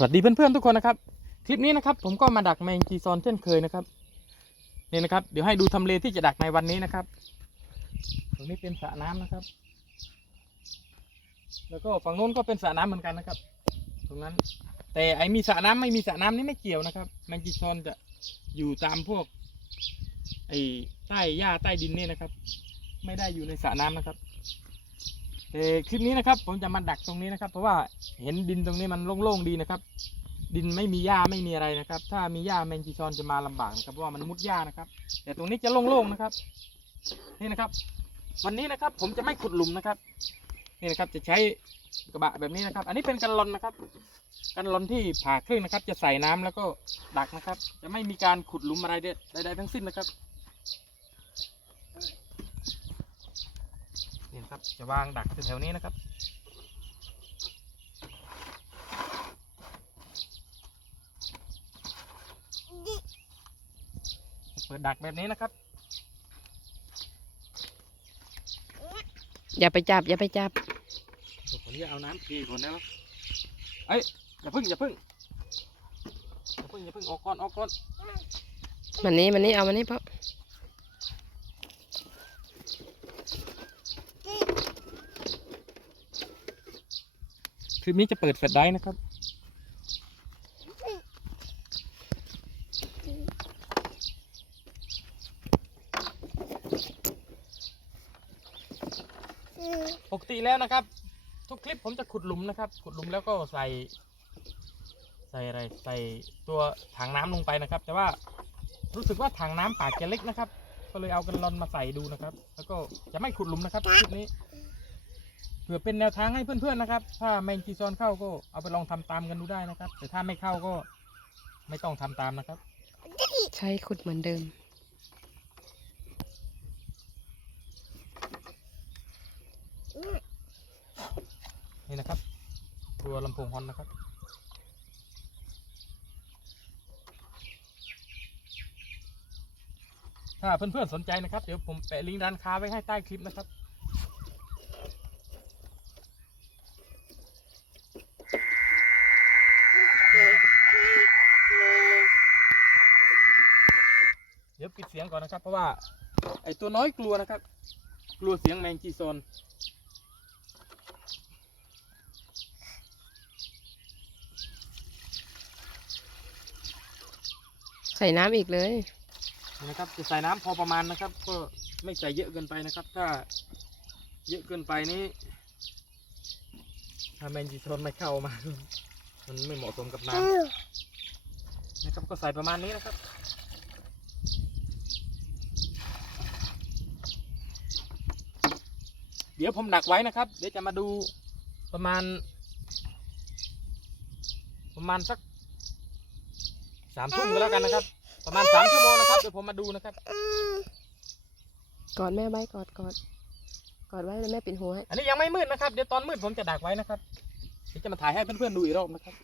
สวัสดีเพื่อนๆทุกคนนะครับ คลิปนี้นะครับ ผมก็มาดักแมงจีซอนเช่นเคยนะครับนี่นะครับ เดี๋ยวให้ดูทำเลที่จะดักในวันนี้นะครับตรงนี้เป็นสระน้ำนะครับ แล้วก็ฝั่งโน้นก็เป็นสระน้ำเหมือนกันนะครับ ตรงนั้น แต่ไอมีสระน้ำไม่มีสระน้ำนี่ไม่เกี่ยวนะครับ แมงจีซอนจะอยู่ตามพวกไอใต้หญ้าใต้ดินนี่นะครับ ไม่ได้อยู่ในสระน้ำนะครับ แต่คลิปนี้นะครับ ผมจะมาดักตรงนี้นะครับ เพราะว่าเห็นดินตรงนี้มันโล่งๆดีนะครับ ดินไม่มีหญ้าไม่มีอะไรนะครับ ถ้ามีหญ้าแมงจีซอนจะมาลำบากนะครับเพราะว่ามันมุดหญ้านะครับ แต่ตรงนี้จะโล่งๆนะครับ นี่นะครับ วันนี้นะครับ ผมจะไม่ขุดหลุมนะครับ นี่นะครับจะใช้กระบะแบบนี้นะครับ อันนี้เป็นกันลอนนะครับ กันลอนที่ผ่าครึ่งนะครับ จะใส่น้ำแล้วก็ดักนะครับ จะไม่มีการขุดหลุมอะไรใดๆทั้งสิ้นนะครับ นี่นะครับจะวางดักแถวๆนี้นะครับเปิดดักแบบนี้นะครับ อย่าไปจับ อย่าไปจับผมจะเอาน้ำเทก่อนนะครับเอ้ยอย่าพึ่งอย่าพึ่งอย่าพึ่งอย่าพึ่งออกก่อนออกก่อนมันนี้มันนี้เอามันนี้เพราะ คลิปนี้จะเปิดแฟลชไดร์นะครับ ปกติแล้วนะครับ ทุกคลิปผมจะขุดหลุมนะครับ ขุดหลุมแล้วก็ใส่ ใส่อะไรใส่ตัวถังน้ำลงไปนะครับ แต่ว่ารู้สึกว่าถังน้ำปากจะเล็กนะครับ ก็เลยเอากันลอนมาใส่ดูนะครับ แล้วก็จะไม่ขุดหลุมนะครับคลิปนี้ ผื่อเป็นแนวทางให้เพื่อนๆนะครับ ถ้าแมงจีซอนเข้าก็เอาไปลองทำตามกันดูได้นะครับ แต่ถ้าไม่เข้าก็ไม่ต้องทำตามนะครับ ใช้ขุดเหมือนเดิม นี่นะครับตัวลำโพงฮอนนะครับถ้าเพื่อนๆสนใจนะครับ เดี๋ยวผมแปะลิงก์ร้านค้าไว้ให้ใต้คลิปนะครับ เดี๋ยวปิดเสียงก่อนนะครับ เพราะว่าไอตัวน้อยกลัวนะครับ กลัวเสียงแมงจีซอนใส่น้ำอีกเลยนะครับจะใส่น้ำพอประมาณนะครับ ก็ไม่ใส่เยอะเกินไปนะครับ ถ้าเยอะเกินไปนี้ถ้าแมงจีซอนไม่เข้ามา มันไม่เหมาะสมกับน้ำนะครับก็ใส่ประมาณนี้นะครับ เดี๋ยวผมดักไว้นะครับ เดี๋ยวจะมาดูประมาณ ประมาณสักสามทุ่มก็แล้วกันนะครับ ประมาณสามชั่วโมงนะครับเดี๋ยวผมมาดูนะครับ กอดแม่ไว้กอดกอดกอดไว้แล้วแม่ปิดหัวให้อันนี้ยังไม่มืดนะครับ เดี๋ยวตอนมืดผมจะดักไว้นะครับเดี๋ยวจะมาถ่ายให้เพื่อนๆดูอีกรอบนะครับ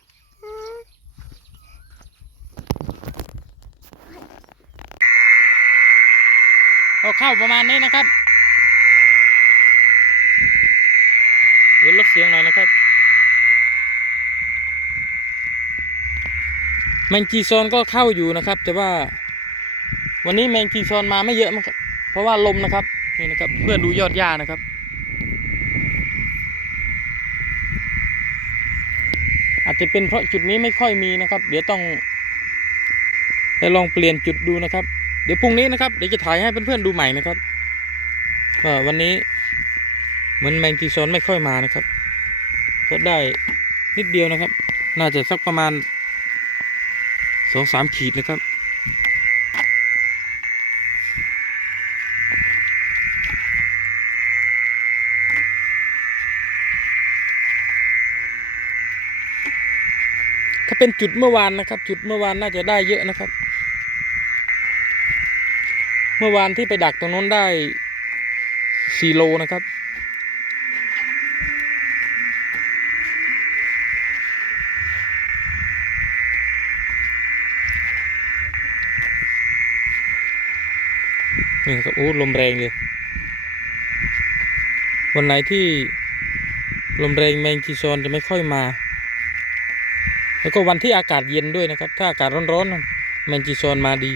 ก็เข้าประมาณนี้นะครับ เดี๋ยวลดเสียงหน่อยนะครับแมงจีซอนก็เข้าอยู่นะครับ แต่ว่าวันนี้แมงจีซอนมาไม่เยอะมั้งครับเพราะว่าลมนะครับนี่นะครับเพื่อนดูยอดหญ้านะครับ อาจจะเป็นเพราะจุดนี้ไม่ค่อยมีนะครับ เดี๋ยวต้องไปลองเปลี่ยนจุดดูนะครับ เดี๋ยวพรุ่งนี้นะครับเดี๋ยวจะถ่ายให้เพื่อนๆดูใหม่นะครับวันนี้เหมือนแมงจีซอนไม่ค่อยมานะครับ ก็ได้นิดเดียวนะครับ น่าจะสักประมาณสองสามขีดนะครับ ถ้าเป็นจุดเมื่อวานนะครับ จุดเมื่อวานน่าจะได้เยอะนะครับ เมื่อวานที่ไปดักตรงนู้นได้สี่โลนะครับ นี่ครับโอ้ลมแรงเลย วันไหนที่ลมแรงแมงจีซอนจะไม่ค่อยมา แล้วก็วันที่อากาศเย็นด้วยนะครับ ถ้าอากาศร้อนๆแมงจีซอนมาดี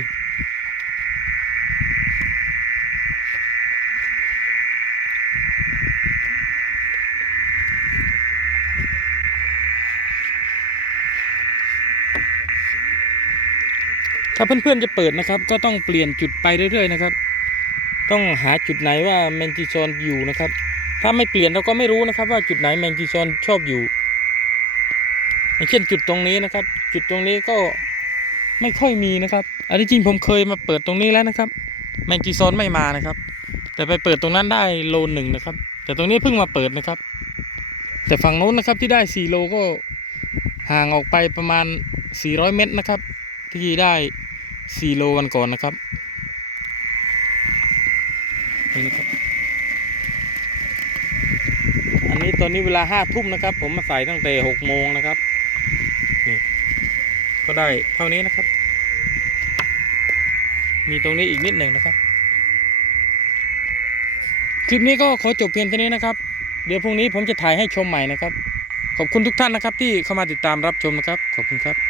ถ้าเพื่อนๆจะเปิดนะครับ ก็ต้องเปลี่ยนจุดไปเรื่อยๆนะครับ ต้องหาจุดไหนว่าแมงจีซอนอยู่นะครับ ถ้าไม่เปลี่ยนเราก็ไม่รู้นะครับ ว่าจุดไหนแมงจีซอนชอบอยู่อย่างเช่นจุดตรงนี้นะครับ จุดตรงนี้ก็ไม่ค่อยมีนะครับ อันที่จริงผมเคยมาเปิดตรงนี้แล้วนะครับ แมงจีซอนไม่มานะครับ แต่ไปเปิดตรงนั้นได้โลหนึ่งนะครับ แต่ตรงนี้เพิ่งมาเปิดนะครับ แต่ฝั่งโน้นนะครับที่ได้4โลก็ห่างออกไปประมาณ 400 เมตรนะครับ ที่ได้4โลวันก่อนนะครับ นี่นะครับ อันนี้ตอนนี้เวลาห้าทุ่มนะครับ ผมมาใส่ตั้งแต่หกโมงนะครับ นี่ ก็ได้เท่านี้นะครับ มีตรงนี้อีกนิดหนึ่งนะครับ คลิปนี้ก็ขอจบเพียงเท่านี้นะครับ เดี๋ยวพรุ่งนี้ผมจะถ่ายให้ชมใหม่นะครับ ขอบคุณทุกท่านนะครับ ที่เข้ามาติดตามรับชมนะครับ ขอบคุณครับ